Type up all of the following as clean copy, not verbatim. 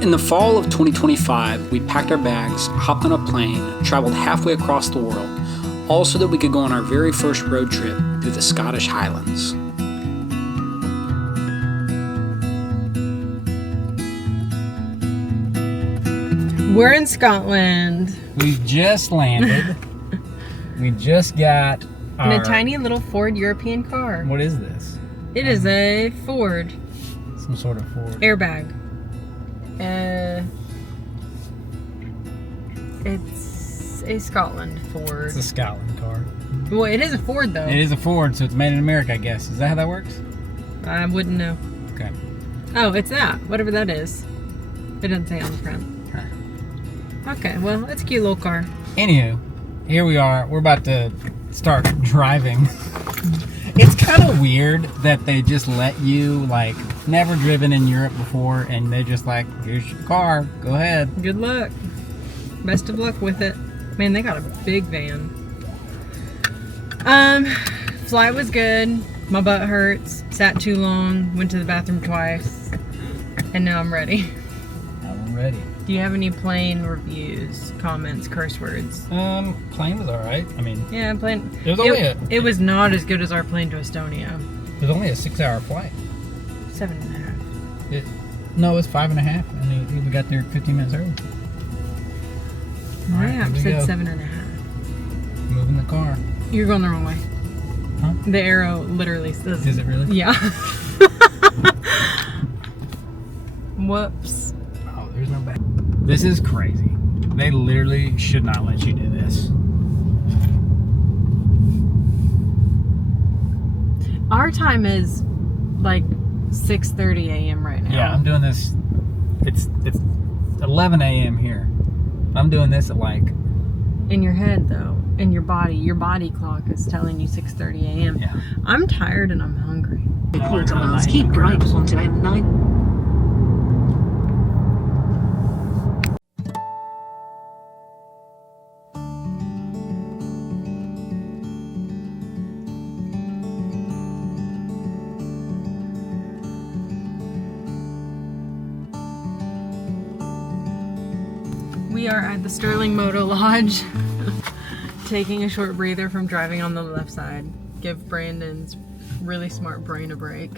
In the fall of 2025, we packed our bags, hopped on a plane, traveled halfway across the world, all so that we could go on our very first road trip through the Scottish Highlands. We're in Scotland. We just landed. We just got in a tiny little Ford European car. What is this? It is a Ford. Some sort of Ford. Airbag. It's a Scotland Ford. It's a Scotland car. Well, it is a Ford, though. It is a Ford, so it's made in America, I guess. Is that how that works? I wouldn't know. Okay. Oh, it's that. Whatever that is. It doesn't say on the front. Huh. Okay, well, it's a cute little car. Anywho, here we are. We're about to start driving. It's kind of weird that they just let you, like, never driven in Europe before, and they're just like, here's your car, go ahead. Good luck. Best of luck with it. Man, they got a big van. Flight was good. My butt hurts. Sat too long. Went to the bathroom twice. And now I'm ready. I'm ready. Do you have any plane reviews, comments, curse words? Plane was alright. I mean, yeah, plane. It was not as good as our plane to Estonia. It was only a 6-hour flight. 7.5. No, it was 5.5, and we got there 15 minutes early. My Alright, app here we said go. 7.5. Moving the car. You're going the wrong way. Huh? The arrow literally says. Is it really? Yeah. Whoops. Oh, there's no back. This is crazy. They literally should not let you do this. Our time is like 6:30 a.m. right now. Yeah, I'm doing this. It's 11 a.m. here. I'm doing this at like. In your head, though, in your body clock is telling you 6:30 a.m. Yeah. I'm tired and I'm hungry. 4 miles, keep right onto M9. We are at the Stirling Moto Lodge, taking a short breather from driving on the left side. Give Brandon's really smart brain a break.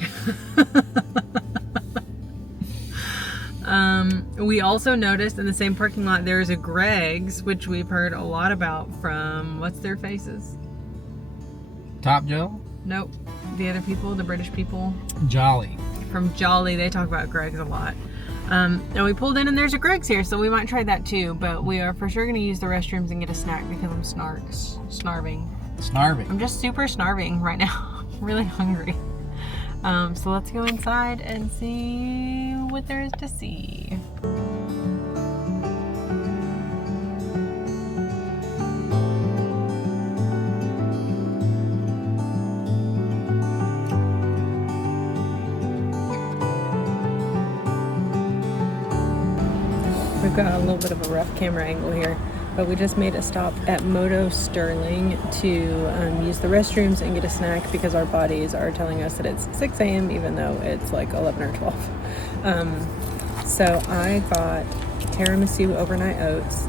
We also noticed in the same parking lot there's a Greg's, which we've heard a lot about from, what's their faces? Top Joe? Nope. The other people, the British people. Jolly. From Jolly, they talk about Greg's a lot. And we pulled in and there's a Greg's here, so we might try that too, but we are for sure going to use the restrooms and get a snack because I'm snarving. I'm just super snarving right now. I'm really hungry. So let's go inside and see what there is to see. We've got a little bit of a rough camera angle here, but we just made a stop at Moto Stirling to use the restrooms and get a snack because our bodies are telling us that it's 6 a.m. even though it's like 11 or 12. So I got tiramisu overnight oats.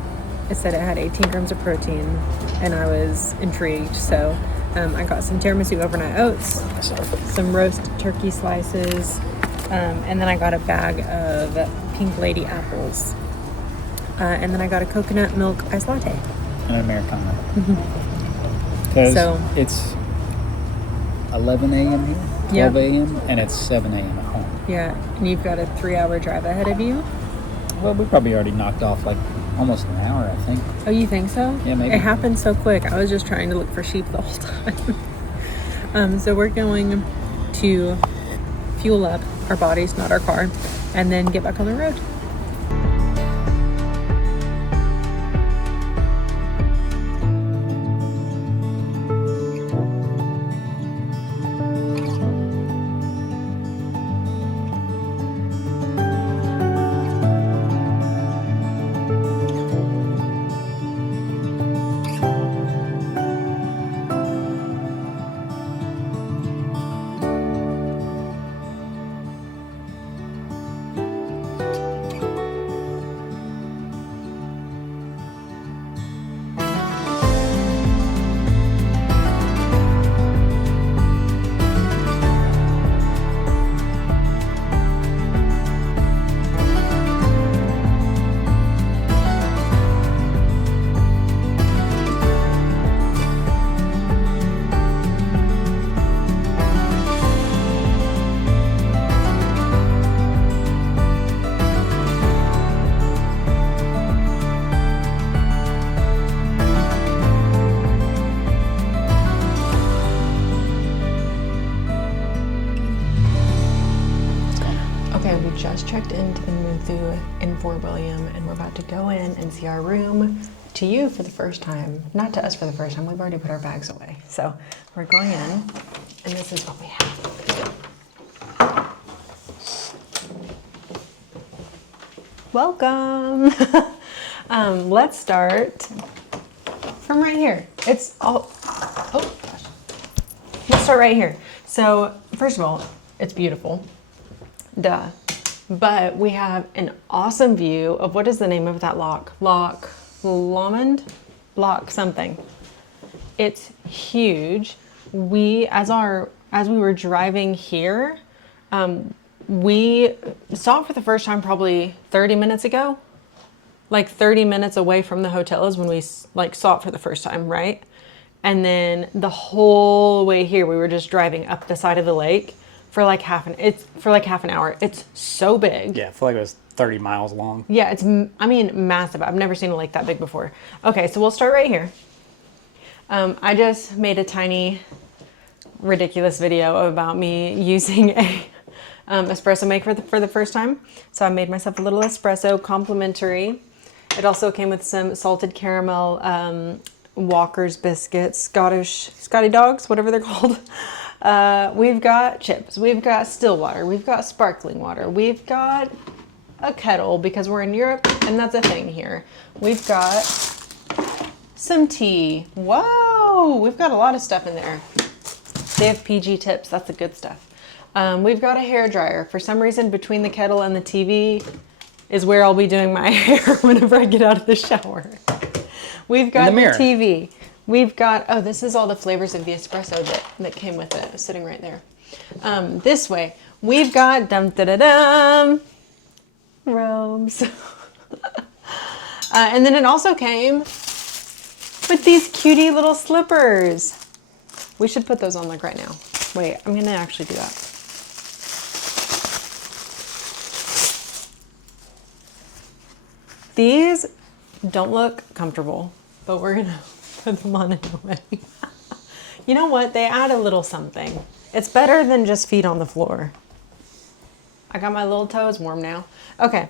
It said it had 18 grams of protein and I was intrigued. So I got some tiramisu overnight oats, some roast turkey slices, and then I got a bag of Pink Lady apples. And then I got a coconut milk iced latte. An Americano. Because it's 11 a.m. here, 12 a.m., and it's 7 a.m. at home. Yeah, and you've got a 3-hour drive ahead of you? Well, we probably already knocked off like almost an hour, I think. Oh, you think so? Yeah, maybe. It happened so quick. I was just trying to look for sheep the whole time. So we're going to fuel up our bodies, not our car, and then get back on the road. just checked into the Muthu in Fort William, and we're about to go in and see our room to you for the first time. Not to us for the first time, we've already put our bags away. So we're going in, and this is what we have. Welcome. Let's start from right here. It's all, oh gosh. Let's start right here. So first of all, it's beautiful. Duh. But we have an awesome view of, what is the name of that loch? Loch Lomond? Loch something. It's huge. As we were driving here, we saw it for the first time probably 30 minutes ago. Like 30 minutes away from the hotel is when we like saw it for the first time, right? And then the whole way here, we were just driving up the side of the lake for like half an hour. It's so big. Yeah, I feel like it was 30 miles long. Yeah, it's, I mean, massive. I've never seen a lake that big before. Okay, so we'll start right here. I just made a tiny, ridiculous video about me using a espresso maker for the first time. So I made myself a little espresso, complimentary. It also came with some salted caramel Walker's biscuits, Scotty dogs, whatever they're called. We've got chips, we've got still water, we've got sparkling water, we've got a kettle because we're in Europe and that's a thing here. We've got some tea. Whoa, we've got a lot of stuff in there. They have PG tips, that's the good stuff. We've got a hair dryer. For some reason, between the kettle and the TV is where I'll be doing my hair whenever I get out of the shower. We've got the TV. We've got, oh, this is all the flavors of the espresso that came with it, sitting right there. This way, we've got robes. And then it also came with these cutie little slippers. We should put those on like right now. Wait, I'm gonna actually do that. These don't look comfortable, but we're gonna put them on anyway. You know what? They add a little something. It's better than just feet on the floor. I got my little toes warm now. Okay,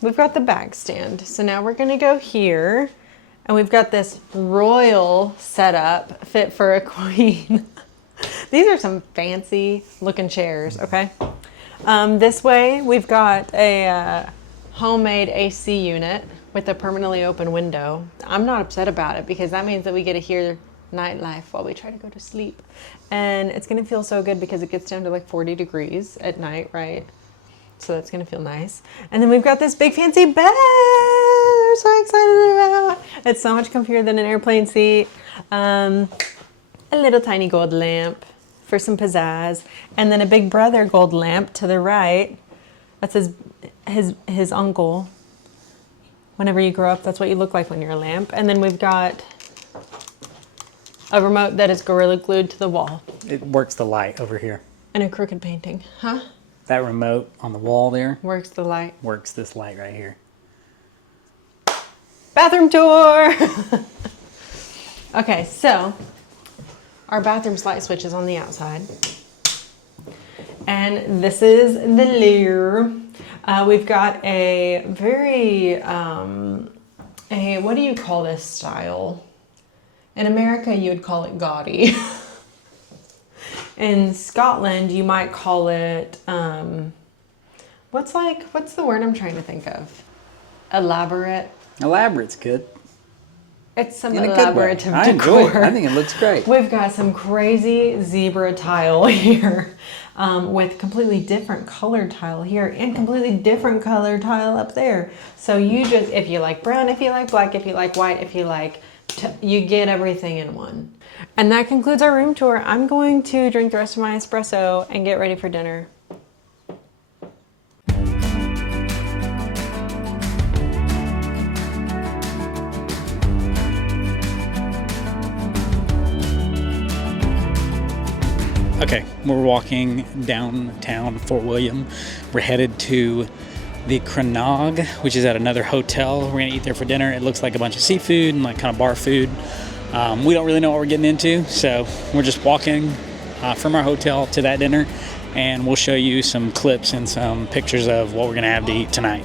we've got the bag stand. So now we're gonna go here, and we've got this royal setup fit for a queen. These are some fancy looking chairs, okay? This way, we've got a homemade AC unit with a permanently open window. I'm not upset about it because that means that we get to hear nightlife while we try to go to sleep. And it's gonna feel so good because it gets down to like 40 degrees at night, right? So that's gonna feel nice. And then we've got this big fancy bed we're so excited about. It's so much comfier than an airplane seat. A little tiny gold lamp for some pizzazz. And then a big brother gold lamp to the right. That's his uncle. Whenever you grow up, that's what you look like when you're a lamp. And then we've got a remote that is Gorilla Glued to the wall. It works the light over here. And a crooked painting, huh? That remote on the wall there Works the light. works this light right here. Bathroom tour! Okay, so our bathroom's light switch is on the outside. And this is the lair. We've got a very, what do you call this style? In America, you would call it gaudy. In Scotland, you might call it, what's the word I'm trying to think of? Elaborate. Elaborate's good. It's some In a good way. elaborative I enjoy it. decor. I think it looks great. We've got some crazy zebra tile here with completely different colored tile here and completely different colored tile up there. So you just, if you like brown, if you like black, if you like white, if you like, you get everything in one. And that concludes our room tour. I'm going to drink the rest of my espresso and get ready for dinner. Okay, we're walking downtown Fort William. We're headed to the Clachaig, which is at another hotel. We're gonna eat there for dinner. It looks like a bunch of seafood and like kind of bar food. We don't really know what we're getting into, so we're just walking from our hotel to that dinner, and we'll show you some clips and some pictures of what we're going to have to eat tonight.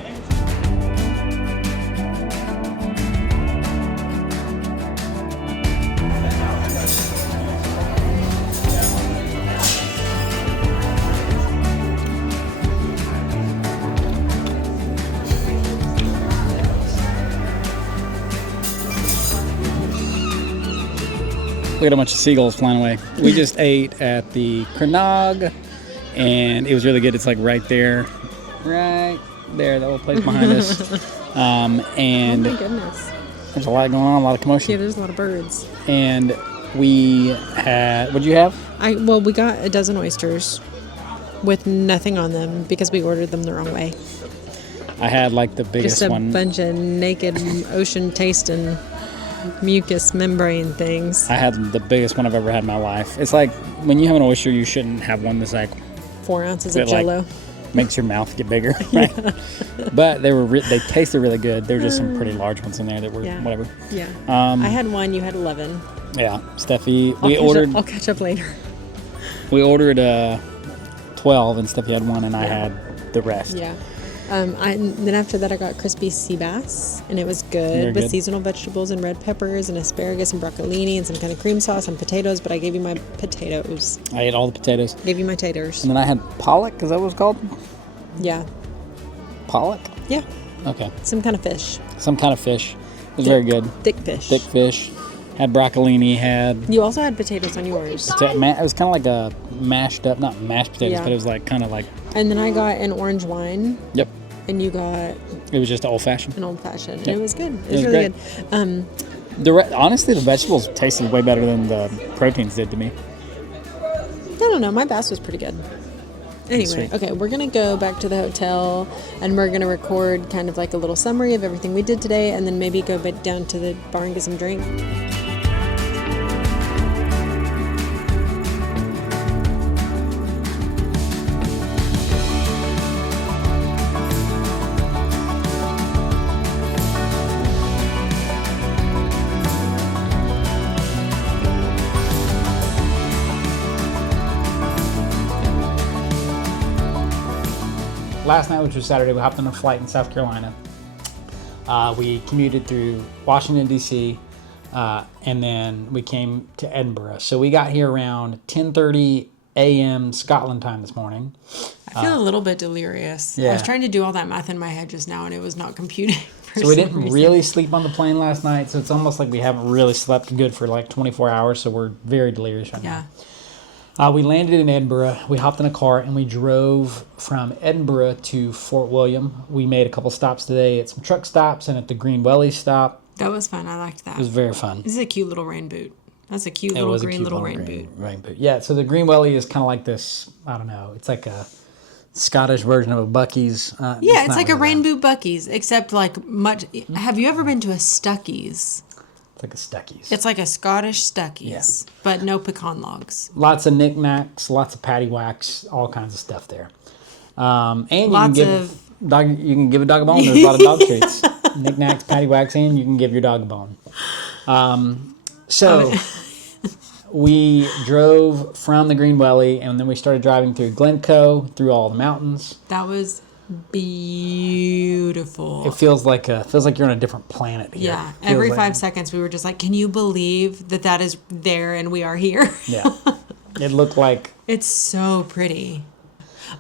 Look at a bunch of seagulls flying away. We just ate at the Clachaig, and it was really good. It's like right there, the little place behind us. And Oh my goodness. there's a lot going on, a lot of commotion. Yeah, there's a lot of birds. And we had, what'd you have? We got a dozen oysters with nothing on them because we ordered them the wrong way. I had like the biggest Just a one. bunch of naked ocean tasting mucus membrane things. I had the biggest one I've ever had in my life. It's like when you have an oyster, you shouldn't have one that's like 4 ounces of that, like, Jell-O. makes your mouth get bigger, right? But they tasted really good. There were just some pretty large ones in there that were whatever. Yeah. I had 1. You had 11. Yeah, Steffi. I'll catch up later. We ordered 12, and Steffi had 1, and I had the rest. Yeah. Then after that, I got crispy sea bass, and it was They're good with good. seasonal vegetables and red peppers and asparagus and broccolini and some kind of cream sauce and potatoes. But I gave you my potatoes. I ate all the potatoes. Gave you my taters. And then I had pollock. Is that what it's called? Yeah. Pollock? Yeah. Okay. Some kind of fish. Some kind of fish. It was very good. Thick fish. Thick fish. Had broccolini. Had You also had potatoes on yours. it was kind of like a mashed up, not mashed potatoes, Yeah. but it was like kind of like. And then I got an orange wine, Yep. and you got It was just old fashioned. an old fashioned. Yep. It was good. It was was really great. good. Honestly, the vegetables tasted way better than the proteins did to me. I don't know. My bass was pretty good. Anyway, Sweet. okay, we're going to go back to the hotel, and we're going to record kind of like a little summary of everything we did today, and then maybe go down to the bar and get some drink. Last night, which was Saturday, we hopped on a flight in South Carolina. We commuted through Washington, D.C., and then we came to Edinburgh. So we got here around 10:30 a.m. Scotland time this morning. I feel a little bit delirious. yeah. I was trying to do all that math in my head just now, and it was not computing. So we didn't really sleep on the plane last night, so it's almost like we haven't really slept good for like 24 hours, so we're very delirious right Yeah. now. We landed in Edinburgh. We hopped in a car and we drove from Edinburgh to Fort William. We made a couple stops today at some truck stops and at the Green Welly stop. That was fun. I liked that. It was very fun. This is a cute little rain boot. That's a cute It little was a green cute little little rain boot. rain boot. Yeah, so the Green Welly is kind of like this, I don't know, it's like a Scottish version of a Buc-ee's. Yeah, it's not like a really rain that. boot Buc-ee's, except like much. Have you ever been to a Stuckey's? It's like a Stuckey's. It's like a Scottish Stuckey's, but no pecan logs. Lots of knickknacks, lots of patty whacks, all kinds of stuff there. And Lots you can give a dog a bone. There's a lot of dog treats. Knickknacks, patty whacks, and you can give your dog a bone. So we drove from the Green Welly, and then we started driving through Glencoe, through all the mountains. That was beautiful. It feels like you're on a different planet here. Yeah, Feels every like- 5 seconds we were just like, can you believe that that is there and we are here? Yeah, it looked like. It's so pretty.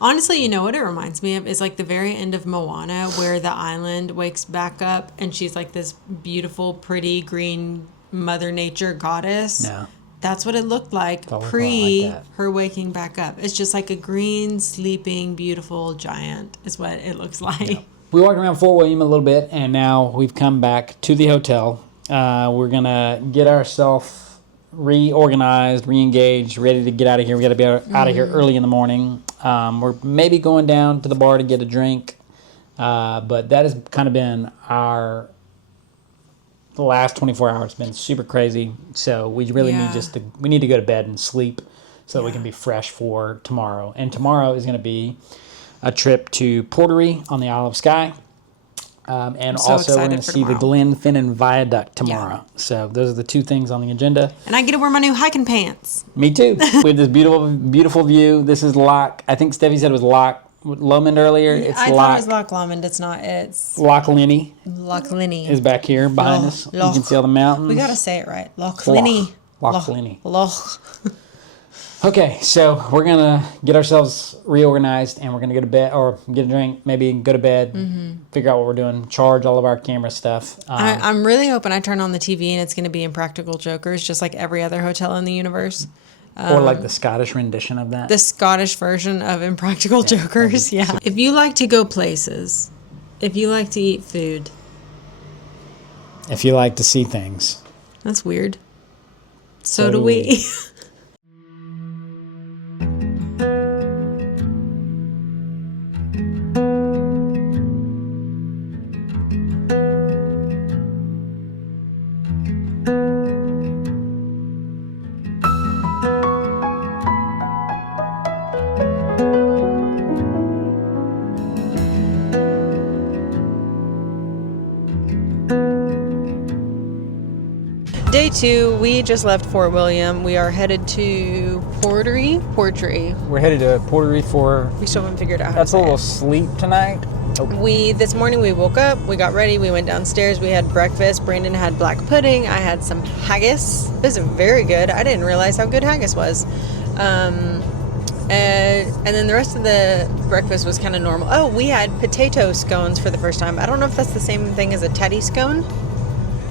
Honestly, you know what it reminds me of is like the very end of Moana, where the island wakes back up and she's like this beautiful, pretty green Mother Nature goddess. Yeah. That's what it looked like Felt like pre that. her waking back up. It's just like a green, sleeping, beautiful giant is what it looks like. We walked around Fort William a little bit, and now we've come back to the hotel. We're going to get ourselves reorganized, re-engaged, ready to get out of here. We got to be out of here early in the morning. We're maybe going down to the bar to get a drink, but that has kind of been the last 24 hours. Been super crazy, so we really Yeah. need to go to bed and sleep so that we can be fresh for tomorrow. And tomorrow is going to be a trip to Portree on the Isle of Skye. And so also, we're excited going to for see the tomorrow. Glenfinnan Viaduct tomorrow. So those are the two things on the agenda. And I get to wear my new hiking pants. Me too. We have this beautiful, beautiful view. This is Loch. I think Steffi said it was Loch Lomond earlier. It's I thought Loch. it was Loch Lomond. It's not. It's Loch Linney Loch Linney. is back here behind us. You can see all the mountains. We got to say it right. Loch Linney. Loch Linney. Loch. Okay, so we're going to get ourselves reorganized and we're going to go to bed or get a drink, maybe go to bed, figure out what we're doing, charge all of our camera stuff. I'm really hoping I turn on the TV and it's going to be Impractical Jokers, just like every other hotel in the universe. Or like the Scottish rendition of that. The Scottish version of Impractical Jokers, yeah. If you like to go places, if you like to eat food. If you like to see things. That's weird. So do we. Day 2, we just left Fort William. We are headed to Portree. We're headed to Portree for... We still haven't figured out how That's to a say little it. sleep tonight. This morning we woke up, we got ready, we went downstairs, we had breakfast. Brandon had black pudding, I had some haggis. It was very good. I didn't realize how good haggis was. And then the rest of the breakfast was kind of normal. Oh, we had potato scones for the first time. I don't know if that's the same thing as a teddy scone,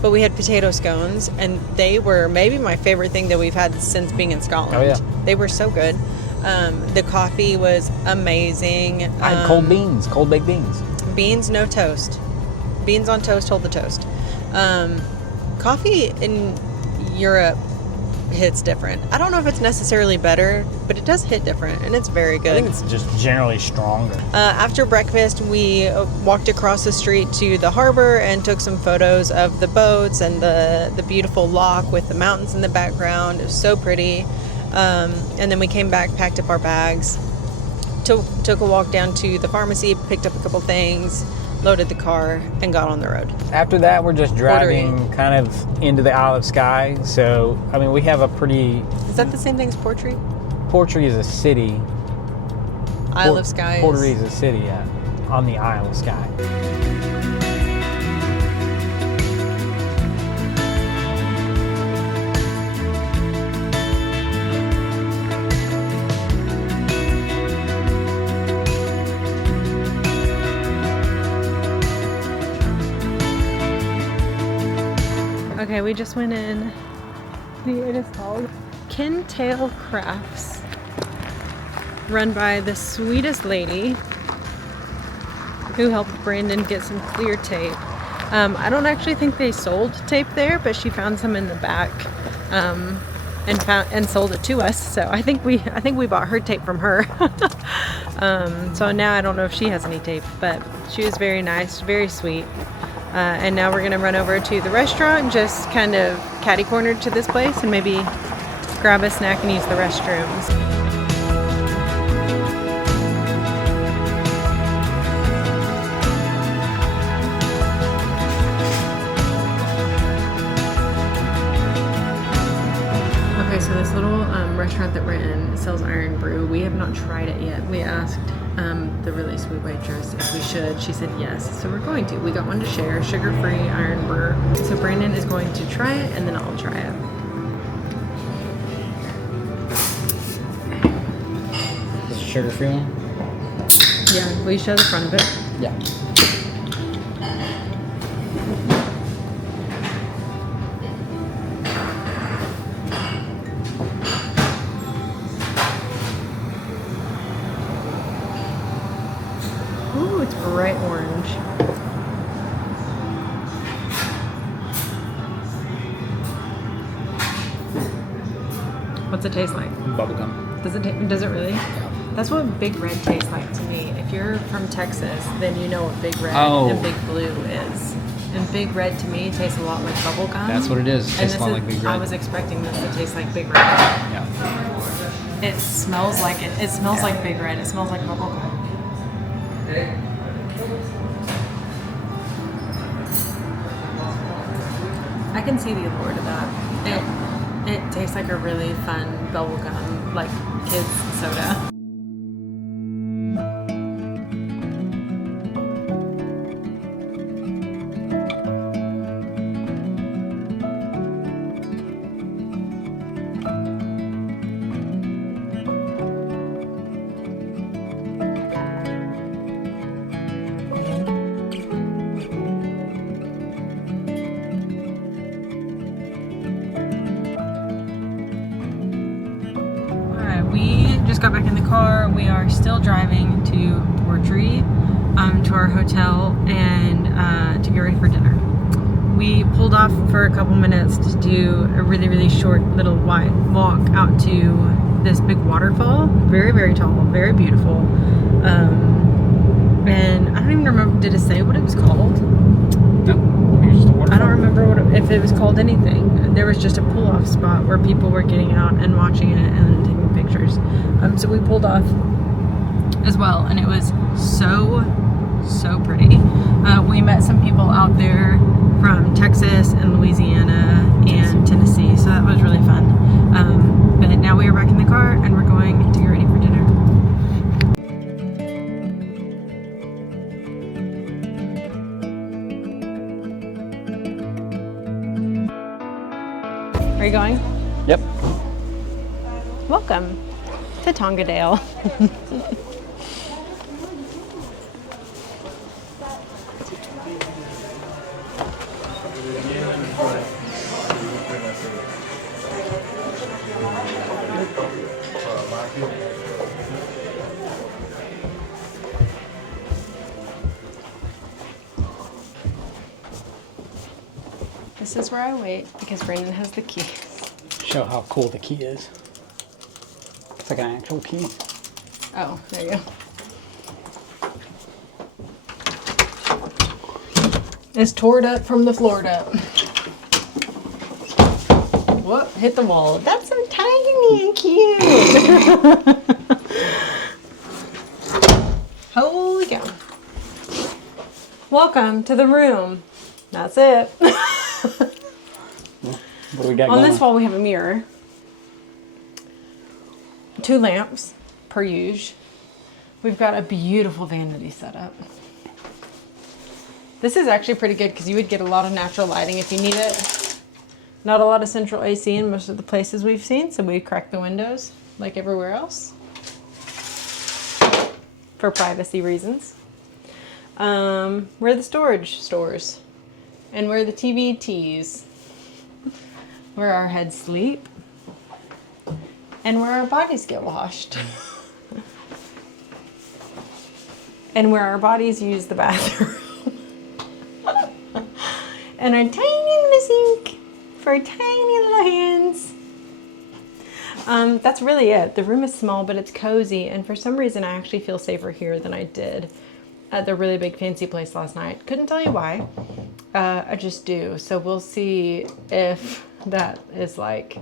but we had potato scones, and they were maybe my favorite thing that we've had since being in Scotland. Oh, yeah. They were so good. The coffee was amazing. I had cold beans, cold baked beans. Beans, no toast. Beans on toast, hold the toast. Coffee in Europe hits different. I don't know if it's necessarily better, but it does hit different, and it's very good. I think it's just generally stronger. After breakfast, we walked across the street to the harbor and took some photos of the boats and the beautiful loch with the mountains in the background. It was so pretty. And then we came back, packed up our bags, took a walk down to the pharmacy, picked up a couple things, loaded the car, and got on the road. After that, we're just driving kind of into the Isle of Skye. So, I mean, we have a pretty... Is that the same thing as Portree? Portree is a city. Isle of Skye Portree is a city, yeah, on the Isle of Skye. Okay, we just went in. It is called Kintail Crafts, run by the sweetest lady who helped Brandon get some clear tape. I don't actually think they sold tape there, but she found some in the back and sold it to us. So I think we bought her tape from her. So now I don't know if she has any tape, but she was very nice, very sweet. And now we're gonna run over to the restaurant, just kind of catty-cornered to this place, and maybe grab a snack and use the restrooms. Okay, so this little restaurant that we're in sells iron brew. We have not tried it yet. We asked the really sweet waitress if we should. She said yes, so we're going to. We got one to share, sugar-free iron brew. So Brandon is going to try it, and then I'll try it. This is a sugar-free one? Yeah, will you show the front of it? Yeah. Ooh, it's bright orange. What's it taste like? Bubblegum. Does it really? That's what Big Red tastes like to me. If you're from Texas, then you know what Big Red and Big Blue is. And Big Red to me tastes a lot like bubble gum. That's what it is. It tastes a lot like Big Red. I was expecting this to taste like Big Red. Yeah. It smells like it. It smells like Big Red. It smells like bubble gum. I can see the allure to that. It tastes like a really fun bubblegum, like kids soda. Got back in the car. We are still driving to Portree, to our hotel, and to get ready for dinner. We pulled off for a couple minutes to do a really, really short little walk out to this big waterfall. Very, very tall, very beautiful. And I don't even remember, did it say what it was called? No. I don't remember if it was called anything. There was just a pull-off spot where people were getting out and watching it and taking pictures. So we pulled off as well, and it was so pretty. We met some people out there from Texas and Louisiana and Tennessee, so that was really fun. But now we are back in the car and we're going to get ready for dinner. Are you going? Yep. Welcome to Tongadale. This is where I wait because Brandon has the key. Show how cool the key is. It's like an actual key. Oh, there you go. It's torn up from the floor up. Whoop, hit the wall. That's so tiny and cute. Holy cow. Welcome to the room. That's it. What do we got On going this wall we have a mirror. 2 lamps, per usual. We've got a beautiful vanity set up. This is actually pretty good because you would get a lot of natural lighting if you need it. Not a lot of central AC in most of the places we've seen, so we crack the windows like everywhere else for privacy reasons. Where are the storage stores? And where the TV tees? Where our heads sleep? And where our bodies get washed. And where our bodies use the bathroom. And our tiny little sink for our tiny little hands. That's really it. The room is small, but it's cozy. And for some reason, I actually feel safer here than I did at the really big fancy place last night. Couldn't tell you why. I just do. So we'll see if that is like,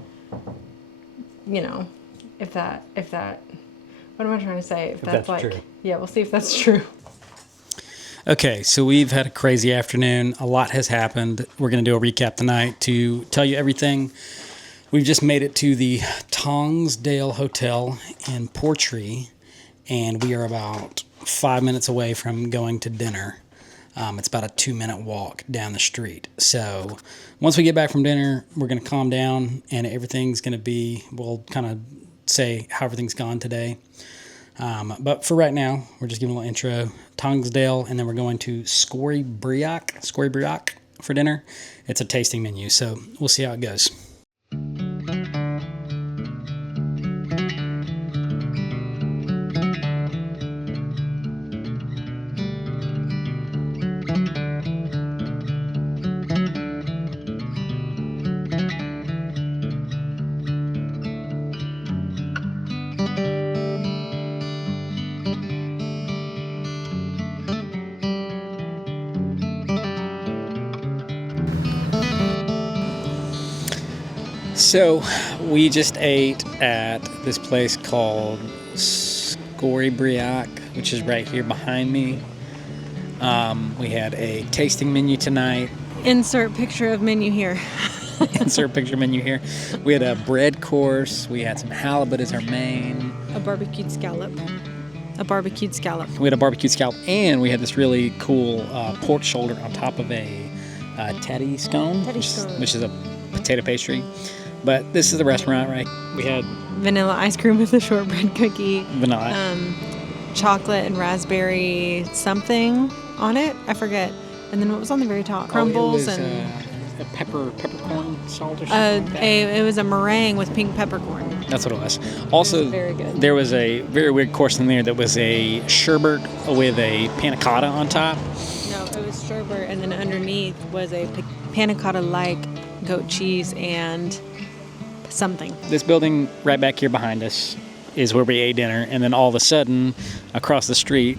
you know, if that, what am I trying to say? If that's like, true. Yeah, we'll see if that's true. Okay, so we've had a crazy afternoon. A lot has happened. We're going to do a recap tonight to tell you everything. We've just made it to the Tongadale Hotel in Portree, and we are about 5 minutes away from going to dinner. It's about a 2-minute walk down the street. So once we get back from dinner, we're going to calm down, and everything's going to be, we'll kind of say how everything's gone today. But for right now, we're just giving a little intro. Tongadale, and then we're going to Scory Briac for dinner. It's a tasting menu, so we'll see how it goes. So we just ate at this place called Scory Briac, which is right here behind me. We had a tasting menu tonight. Insert picture of menu here. Insert picture menu here. We had a bread course. We had some halibut as our main. A barbecued scallop. A barbecued scallop. We had a barbecued scallop, and we had this really cool pork shoulder on top of a teddy scone, which is a potato pastry. But this is the restaurant, right? We had Vanilla ice cream with a shortbread cookie. vanilla. Chocolate and raspberry something on it. I forget. And then what was on the very top? Crumbles it was, and a peppercorn salt or something like that. it was a meringue with pink peppercorn. That's what it was. Also, Very good. there was a very weird course in there that was a sherbet with a panna cotta on top. No, it was sherbet, and then underneath was a panna cotta-like goat cheese and something. This building right back here behind us is where we ate dinner, and then all of a sudden, across the street,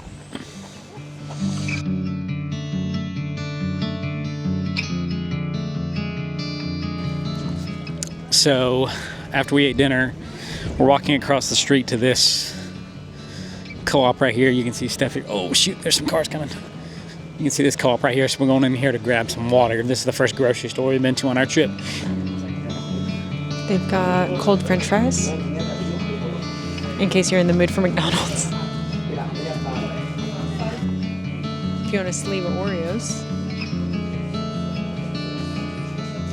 so after we ate dinner, we're walking across the street to this co-op right here. You can see Steffi. Oh shoot, there's some cars coming. You can see this co-op right here, so we're going in here to grab some water. This is the first grocery store we've been to on our trip. They've got cold French fries, in case you're in the mood for McDonald's. If you want a sleeve of Oreos.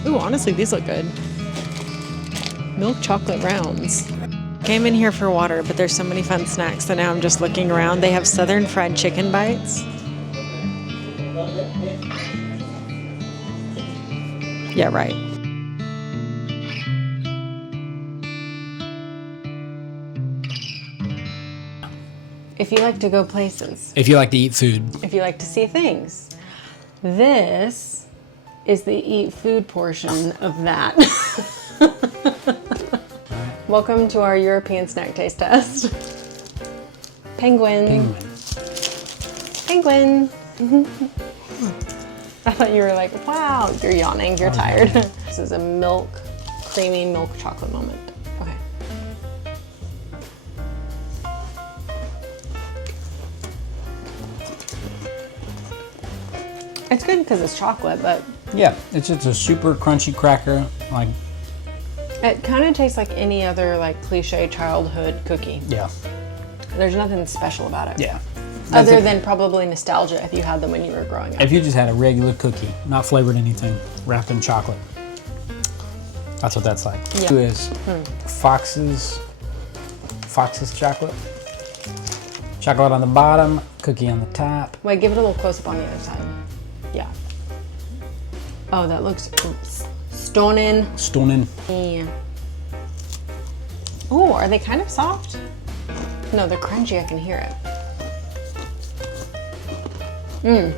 Ooh, honestly, these look good. Milk chocolate rounds. Came in here for water, but there's so many fun snacks that now I'm just looking around. They have southern fried chicken bites. Yeah, right. If you like to go places, If you like to eat food, if you like to see things, this is the eat food portion of that. Welcome to our European snack taste test. Penguin. Penguin. I thought you were like, wow, you're yawning, you're tired. This is a creamy milk chocolate moment. Okay. It's good because it's chocolate, but yeah, it's just a super crunchy cracker. Like, it kind of tastes like any other like cliche childhood cookie. yeah, There's nothing special about it. yeah. Other than probably nostalgia if you had them when you were growing up. If you just had a regular cookie, not flavored anything, wrapped in chocolate, that's what that's like. Yeah. It is Fox's chocolate. Chocolate on the bottom, cookie on the top. Wait, give it a little close up on the other side. Yeah. Oh, that looks stunning. Stunning. Yeah. Oh, are they kind of soft? No, they're crunchy. I can hear it. Is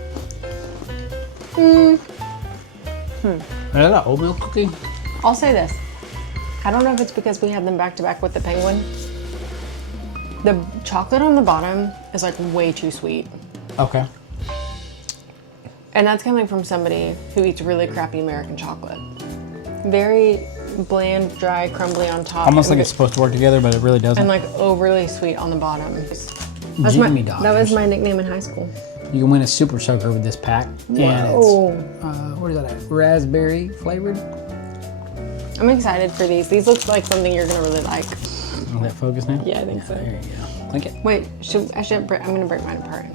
that an oatmeal cookie? I'll say this. I don't know if it's because we had them back to back with the penguin. The chocolate on the bottom is like way too sweet. Okay. And that's coming from somebody who eats really crappy American chocolate. Very bland, dry, crumbly on top. Almost like it's supposed to work together, but it really doesn't. And like overly sweet on the bottom. Jimmy Dodgers. That was my nickname in high school. You can win a super soaker with this pack. Whoa. And it's, what is that? Raspberry flavored. I'm excited for these. These look like something you're gonna really like. Will that focus now? Yeah, I think so. There you go. Clink it. Wait, I'm gonna break mine apart.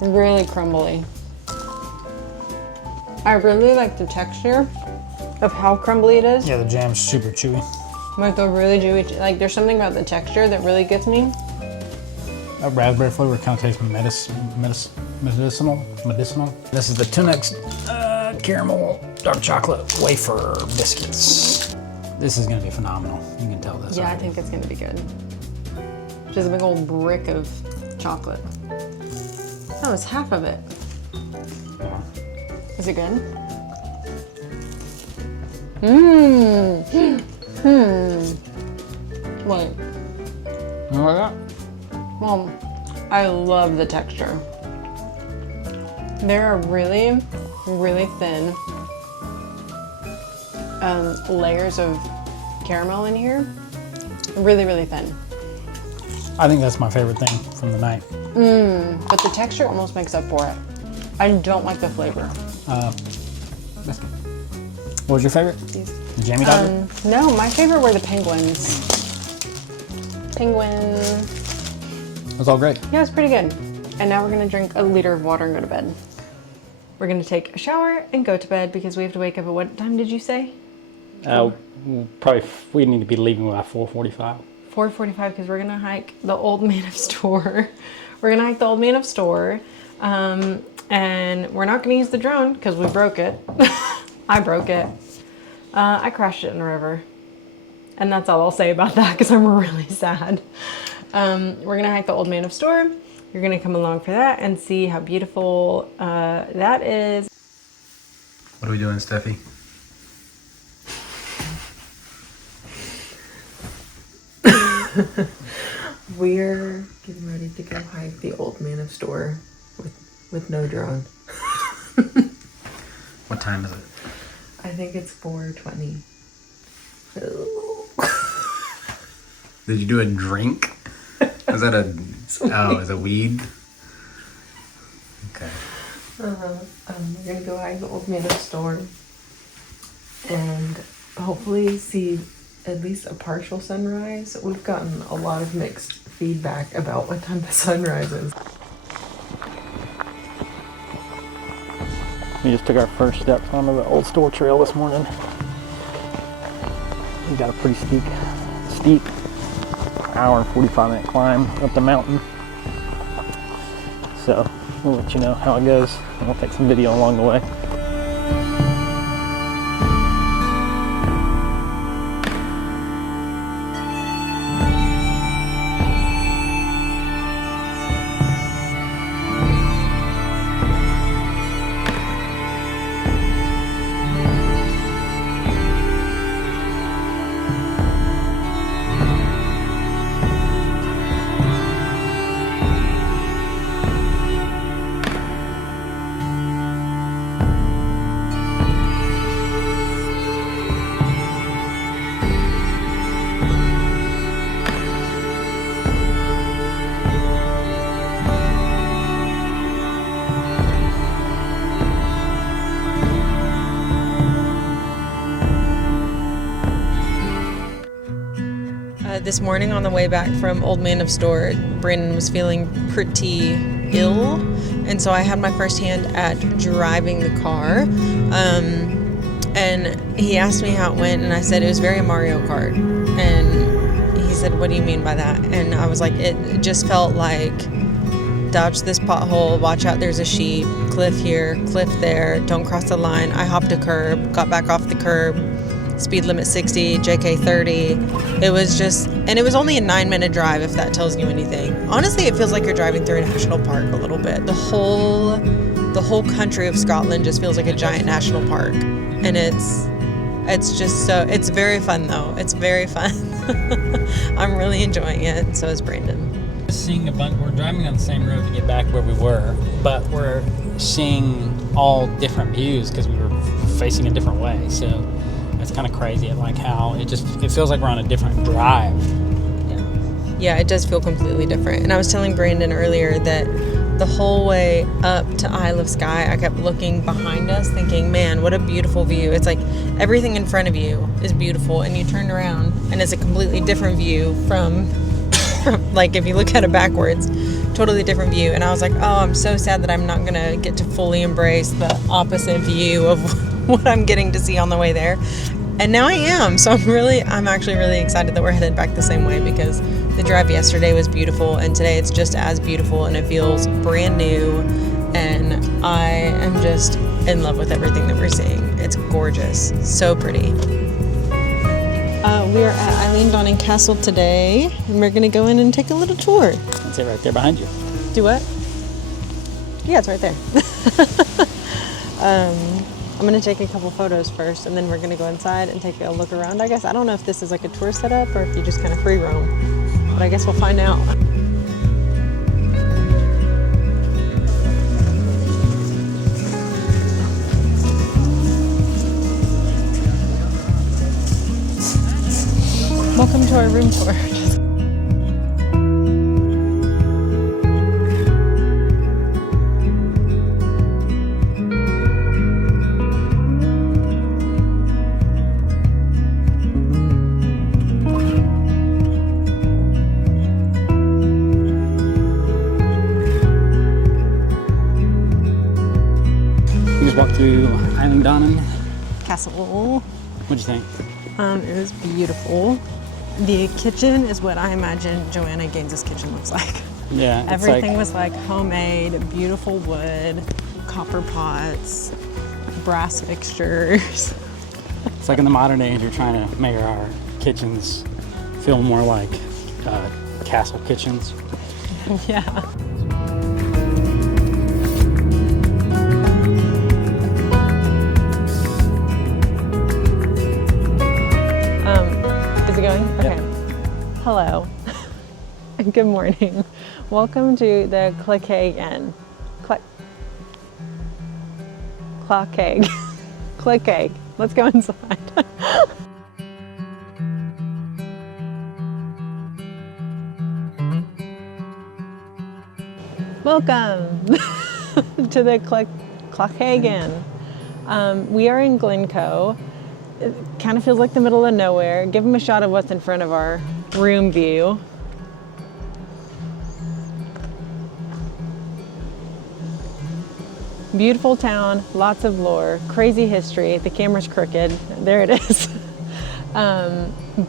Really crumbly. I really like the texture of how crumbly it is. Yeah, the jam's super chewy. Like a really chewy, like there's something about the texture that really gets me. That raspberry flavor kind of tastes medicinal. This is the Tunex caramel dark chocolate wafer biscuits. This is gonna be phenomenal. You can tell this. Yeah, I think it's gonna be good. Just a big old brick of chocolate. Oh, it's half of it. Is it good? Wait. You like that? Well, I love the texture. There are really, really thin layers of caramel in here. Really, really thin. I think that's my favorite thing from the night. But the texture almost makes up for it. I don't like the flavor. What was your favorite? These. The Jammy Dodger? No, my favorite were the penguins. Penguin. It was all great. Yeah, it was pretty good. And now we're gonna drink a liter of water and go to bed. We're gonna take a shower and go to bed because we have to wake up at what time did you say? We need to be leaving by 4:45. 4:45 because we're gonna hike the Old Man of Storr. We're gonna hike the Old Man of Storr. And we're not gonna use the drone because we broke it. I broke it. I crashed it in a river. And that's all I'll say about that because I'm really sad. We're gonna hike the Old Man of Storr. You're gonna come along for that and see how beautiful that is. What are we doing, Steffi? We're getting ready to go hike the Old Man of Storr with no drone. What time is it? I think it's 4:20. Did you do a drink? Is that a... Oh, is it weed? Okay. We're gonna go hike the Old Man of Storr and hopefully see at least a partial sunrise. We've gotten a lot of mixed feedback about what time the sun rises. We just took our first steps onto the Old Storr Trail this morning. We got a pretty steep hour and 45-minute climb up the mountain. So we'll let you know how it goes, and we'll take some video along the way. This morning on the way back from Old Man of Storr, Brandon was feeling pretty ill, and so I had my first hand at driving the car. And he asked me how it went, and I said it was very Mario Kart. And he said, "What do you mean by that?" And I was like, it just felt like dodge this pothole, watch out, there's a sheep, cliff here, cliff there, don't cross the line. I hopped a curb, got back off the curb. Speed limit 60, JK 30. It was just, and it was only a 9-minute drive, if that tells you anything. Honestly, it feels like you're driving through a national park a little bit. The whole country of Scotland just feels like a giant national park. And it's just so, it's very fun though. It's very fun. I'm really enjoying it, and so is Brandon. Seeing we're driving on the same road to get back where we were, but we're seeing all different views because we were facing a different way. So it's kind of crazy at like how it feels like we're on a different drive. Yeah, it does feel completely different. And I was telling Brandon earlier that the whole way up to Isle of Skye, I kept looking behind us thinking, man, what a beautiful view. It's like everything in front of you is beautiful, and you turn around and it's a completely different view from like if you look at it backwards, totally different view. And I was like, oh, I'm so sad that I'm not gonna get to fully embrace the opposite view of what I'm getting to see on the way there. And now I am. So I'm actually really excited that we're headed back the same way, because the drive yesterday was beautiful and today it's just as beautiful, and it feels brand new, and I am just in love with everything that we're seeing. It's gorgeous, so pretty. We are at Eilean Donan Castle today, and we're gonna go in and take a little tour. That's it right there behind you. Do what? Yeah, it's right there. I'm gonna take a couple photos first, and then we're gonna go inside and take a look around, I guess. I don't know if this is like a tour setup or if you just kind of free roam, but I guess we'll find out. Welcome to our room tour. just walked through Eilean Donan. Castle. What'd you think? It was beautiful. The kitchen is what I imagine Joanna Gaines's kitchen looks like. Yeah. Everything was like homemade, beautiful wood, copper pots, brass fixtures. It's like in the modern age, you're trying to make our kitchens feel more like castle kitchens. Yeah. Is it going? Okay. Hello. Good morning. Welcome to the Clachaig Inn. Clachaig. Clachaig. Let's go inside. Welcome to the Clachaig Inn. We are in Glencoe. It kind of feels like the middle of nowhere. Give them a shot of what's in front of our room view. Beautiful town, lots of lore, crazy history. The camera's crooked. There it is.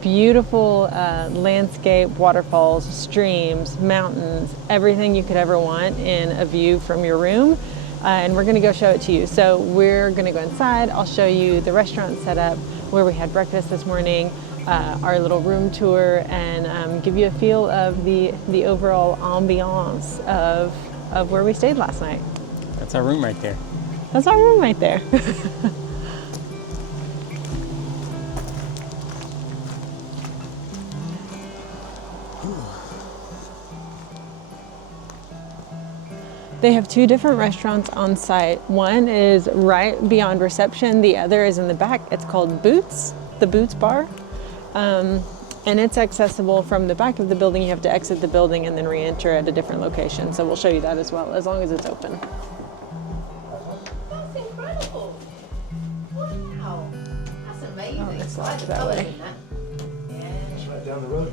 Beautiful landscape, waterfalls, streams, mountains, everything you could ever want in a view from your room. And we're gonna go show it to you. So we're gonna go inside. I'll show you the restaurant setup, where we had breakfast this morning, our little room tour, and give you a feel of the overall ambiance of where we stayed last night. That's our room right there. That's our room right there. They have two different restaurants on site. One is right beyond reception. The other is in the back. It's called Boots, the Boots Bar. And it's accessible from the back of the building. You have to exit the building and then re-enter at a different location. So we'll show you that as well, as long as it's open. That's incredible. Wow. That's amazing. Oh, it's locked that way. Yeah. It's right down the road.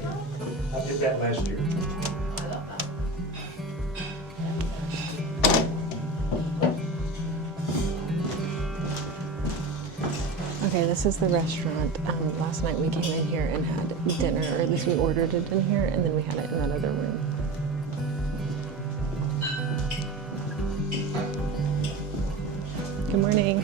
I did that last year. I love that. Okay, this is the restaurant. Last night we came in here and had dinner, or at least we ordered it in here, and then we had it in that other room. Good morning.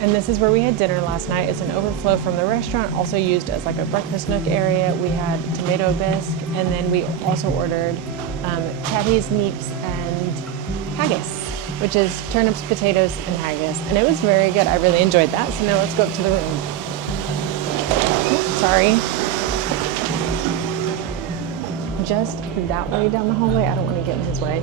And this is where we had dinner last night. It's an overflow from the restaurant, also used as like a breakfast nook area. We had tomato bisque, and then we also ordered cabbies, neeps, and haggis, which is turnips, potatoes, and haggis. And it was very good. I really enjoyed that. So now let's go up to the room. Oops, sorry. Just that way down the hallway, I don't want to get in his way,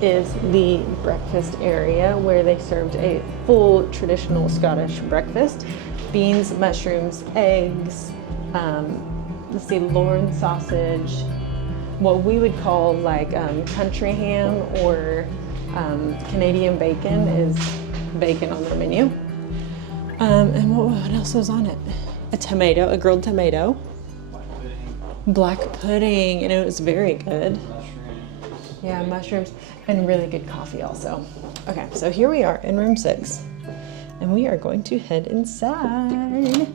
is the breakfast area where they served a full traditional Scottish breakfast. Beans, mushrooms, eggs, let's see, Lorne sausage, what we would call like country ham or Canadian bacon is bacon on their menu. And what else was on it? A tomato, a grilled tomato. Black pudding, and it was very good. Yeah, mushrooms, and really good coffee also. Okay, so here we are in room 6, and we are going to head inside.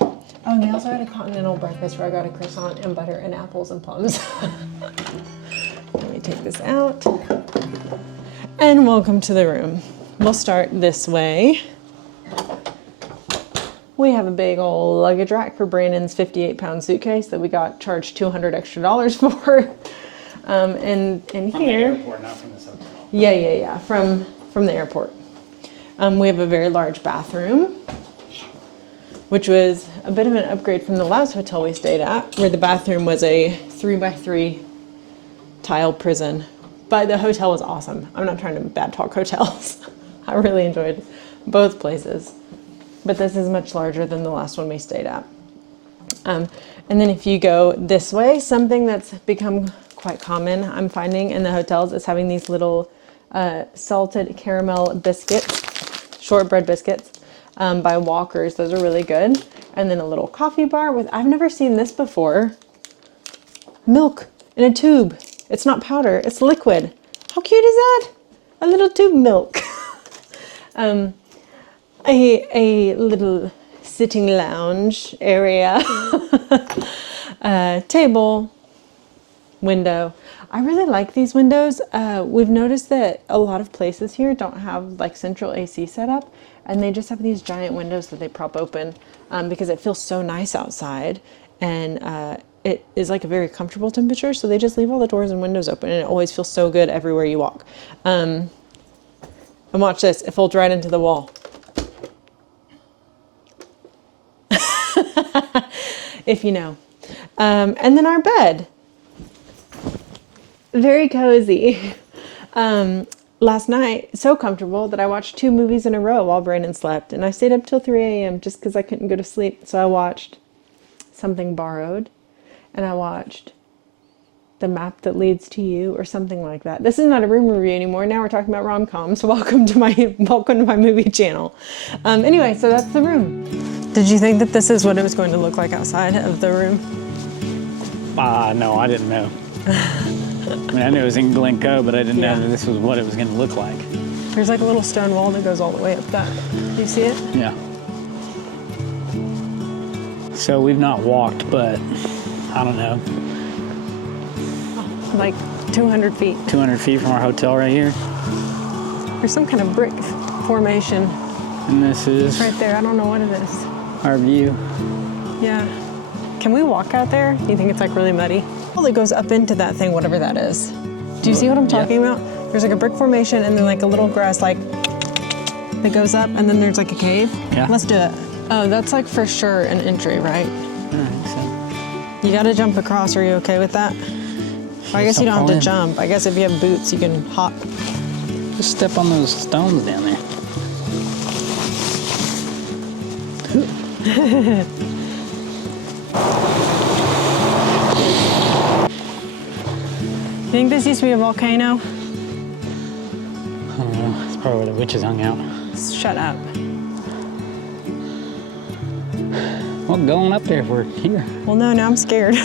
Oh, and they also had a continental breakfast where I got a croissant and butter and apples and plums. Let me take this out. And welcome to the room. We'll start this way. We have a big old luggage rack for Brandon's 58-pound suitcase that we got charged $200 extra for. And in From here, the airport, not from this hotel. yeah, from the airport. We have a very large bathroom, which was a bit of an upgrade from the last hotel we stayed at, where the bathroom was a 3x3 tile prison. But the hotel was awesome. I'm not trying to bad talk hotels. I really enjoyed both places. But this is much larger than the last one we stayed at. And then if you go this way, something that's become quite common, I'm finding in the hotels, is having these little salted caramel biscuits, shortbread biscuits. by Walkers. Those are really good. And then a little coffee bar with, I've never seen this before. Milk in a tube. It's not powder, it's liquid. How cute is that? A little tube milk. A little sitting lounge area. Table, window. I really like these windows. We've noticed that a lot of places here don't have like central AC set up, and they just have these giant windows that they prop open because it feels so nice outside, and it is like a very comfortable temperature, so they just leave all the doors and windows open, and it always feels so good everywhere you walk. And watch this, it folds right into the wall. If you know. And then our bed. Very cozy. Last night, so comfortable that I watched 2 movies in a row while Brandon slept. And I stayed up till 3 a.m. just because I couldn't go to sleep. So I watched Something Borrowed. And I watched The Map That Leads to You or something like that. This is not a room review anymore. Now we're talking about rom-coms. So welcome to my movie channel. Anyway, so that's the room. Did you think that this is what it was going to look like outside of the room? No, I didn't know. I mean, I knew it was in Glencoe, but I didn't know that this was what it was going to look like. There's like a little stone wall that goes all the way up that. Do you see it? Yeah. So we've not walked, but I don't know. Like 200 feet. 200 feet from our hotel right here. There's some kind of brick formation And this is right there. I don't know what it is. our view. Yeah. Can we walk out there? Do you think it's like really muddy? Well, it goes up into that thing, whatever that is. Do you see what I'm talking about? There's like a brick formation and then like a little grass like that goes up, and then there's like a cave. Yeah. Let's do it. Oh, that's like for sure an entry, right? Alright, so You gotta jump across. Are you okay with that? I guess you don't have to fall in. jump. I guess if you have boots, you can hop. just step on those stones down there. You think this used to be a volcano? I don't know. It's probably where the witches hung out. Shut up. Well, going up there if we're here. Well, no, now I'm scared.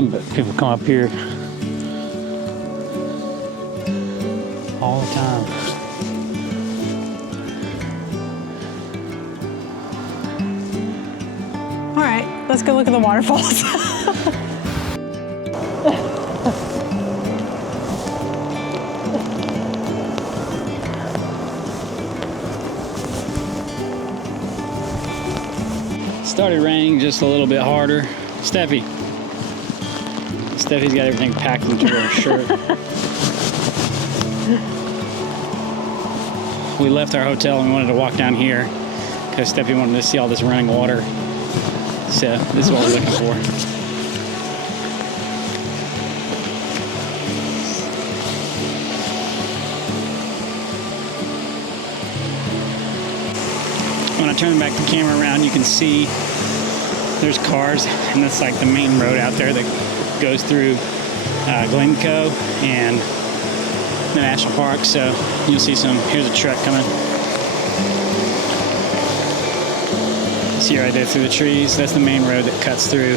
But people come up here all the time. All right, let's go look at the waterfalls. Started raining just a little bit harder. Steffi's got everything packed into her shirt. We left our hotel and we wanted to walk down here because Steffi wanted to see all this running water. So this is what we're looking for. When I turn back the camera around, you can see there's cars, and that's like the main road out there that goes through Glencoe and the national park. So you'll see here's a truck coming. See right there through the trees, that's the main road that cuts through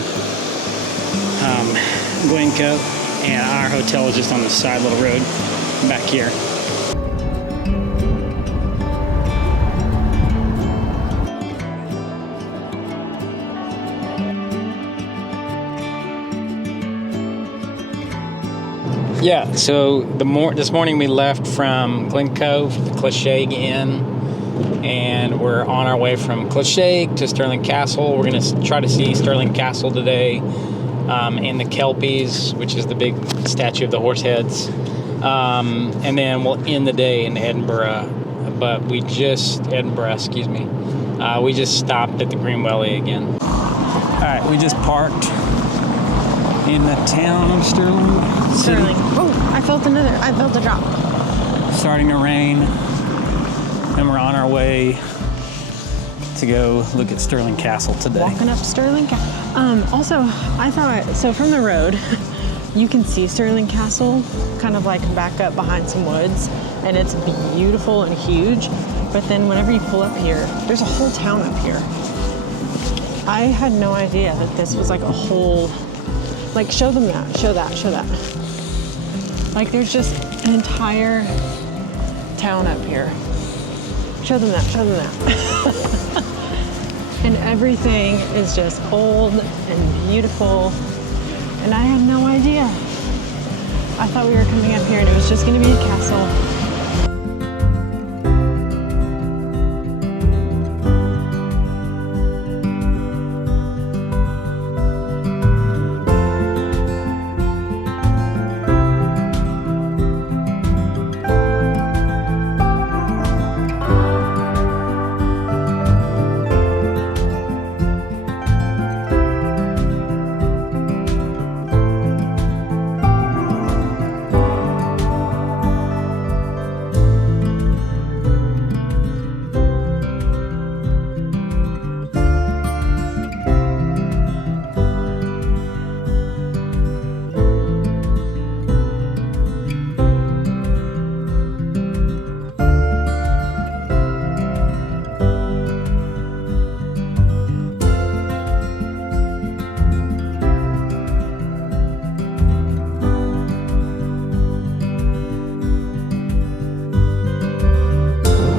Glencoe, and our hotel is just on the side little road back here. Yeah, so this morning we left from Glencoe, the Clachaig Inn, and we're on our way from Clachaig to Stirling Castle. We're going to try to see Stirling Castle today, and the Kelpies, which is the big statue of the horse heads. And then we'll end the day in Edinburgh, but we just stopped at the Greenwelly again. All right, we just parked in the town of Stirling. Stirling. Oh, I felt a drop. Starting to rain, and we're on our way to go look at Stirling Castle today. Walking up Stirling Castle. Also, I thought, so from the road, you can see Stirling Castle kind of like back up behind some woods, and it's beautiful and huge. But then whenever you pull up here, there's a whole town up here. I had no idea that this was like a whole, like show them that, show that, show that. Like there's just an entire town up here. Show them that, show them that. And everything is just old and beautiful. And I had no idea. I thought we were coming up here and it was just gonna be a castle.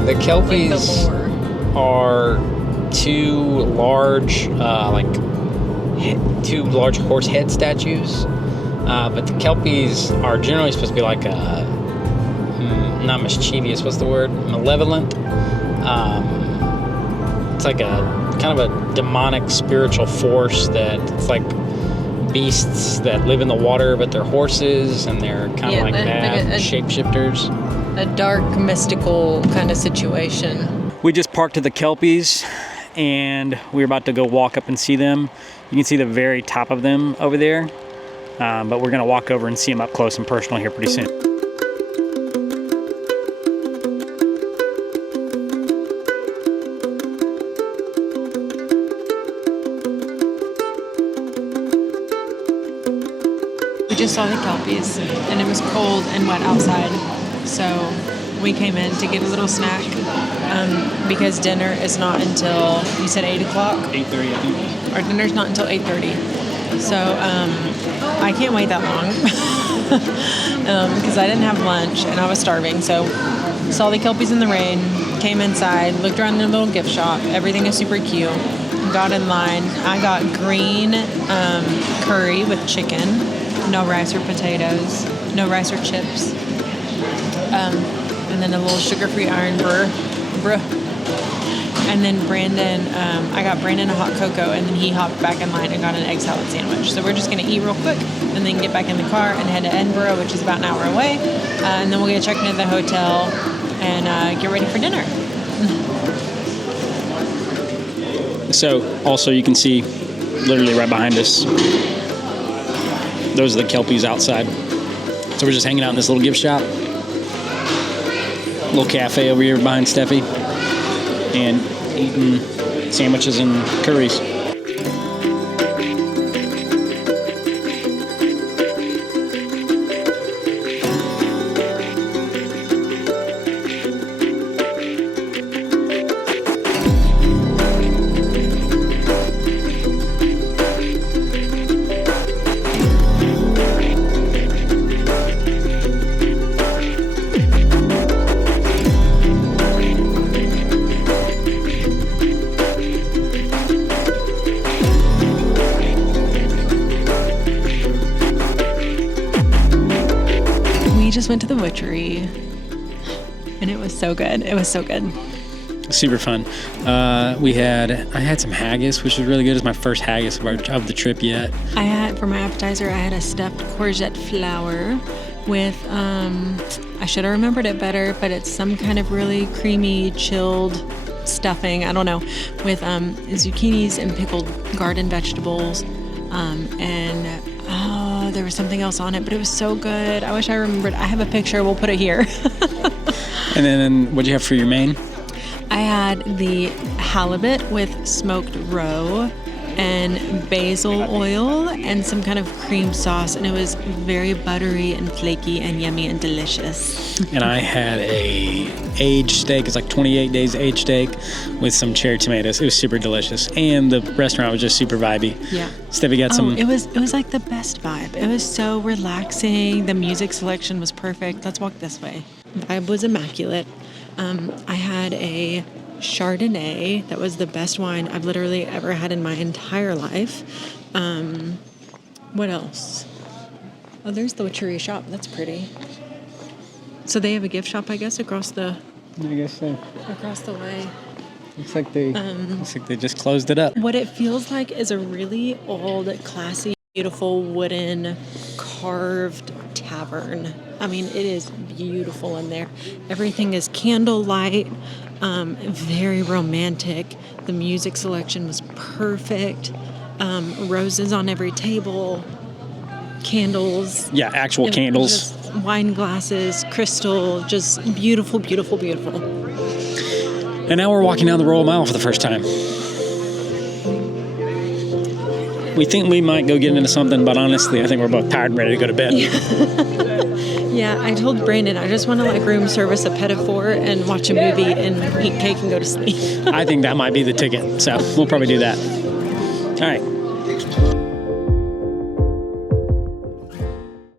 The Kelpies are two large horse head statues, but the Kelpies are generally supposed to be like not mischievous, what's the word? Malevolent. It's like a kind of a demonic spiritual force that it's like beasts that live in the water, but they're horses, and they're kind of like bad shapeshifters. A dark, mystical kind of situation. We just parked at the Kelpies, and we're about to go walk up and see them. You can see the very top of them over there, but we're gonna walk over and see them up close and personal here pretty soon. We just saw the Kelpies, and it was cold and wet outside. So we came in to get a little snack because dinner is not until, you said 8 o'clock? 8:30, I think. Our dinner's not until 8:30. So I can't wait that long because I didn't have lunch and I was starving. So saw the Kelpies in the rain, came inside, looked around their little gift shop. Everything is super cute. Got in line. I got green curry with chicken, no rice or potatoes, no rice or chips. And then a little sugar-free iron bruh. And then Brandon, I got Brandon a hot cocoa, and then he hopped back in line and got an egg salad sandwich. So we're just gonna eat real quick, and then get back in the car and head to Edinburgh, which is about an hour away. And then we'll get checked into the hotel and get ready for dinner. So also you can see literally right behind us, those are the Kelpies outside. So we're just hanging out in this little gift shop. Little cafe over here behind Steffi, and eating sandwiches and curries. Just went to the butchery and it was so good. It was so good. Super fun. I had some haggis, which was really good. It was my first haggis of the trip yet. I had, for my appetizer, I had a stuffed courgette flower with, I should have remembered it better, but it's some kind of really creamy, chilled stuffing, I don't know, with zucchinis and pickled garden vegetables, and there was something else on it, but it was so good. I wish I remembered. I have a picture. We'll put it here. And then what'd you have for your main? I had the halibut with smoked roe and basil oil and some kind of cream sauce, and it was very buttery and flaky and yummy and delicious. And I had a aged steak. It's like 28 days aged steak with some cherry tomatoes. It was super delicious, and the restaurant was just super vibey. Yeah. Steffi got some. It was like the best vibe. It was so relaxing. The music selection was perfect. Let's walk this way. Vibe was immaculate. I had a Chardonnay. That was the best wine I've literally ever had in my entire life. What else? Oh, there's the butchery shop. That's pretty. So they have a gift shop, I guess, across the way. Looks like they just closed it up. What it feels like is a really old, classy, beautiful wooden carved tavern. I mean, it is beautiful in there. Everything is candlelight, very romantic. The music selection was perfect. Roses on every table, candles. Yeah, actual candles. Just wine glasses, crystal, just beautiful, beautiful, beautiful. And now we're walking down the Royal Mile for the first time. We think we might go get into something, but honestly, I think we're both tired and ready to go to bed. Yeah, I told Brandon I just want to like room service a petit-four and watch a movie and eat cake and go to sleep. I think that might be the ticket, so we'll probably do that. All right.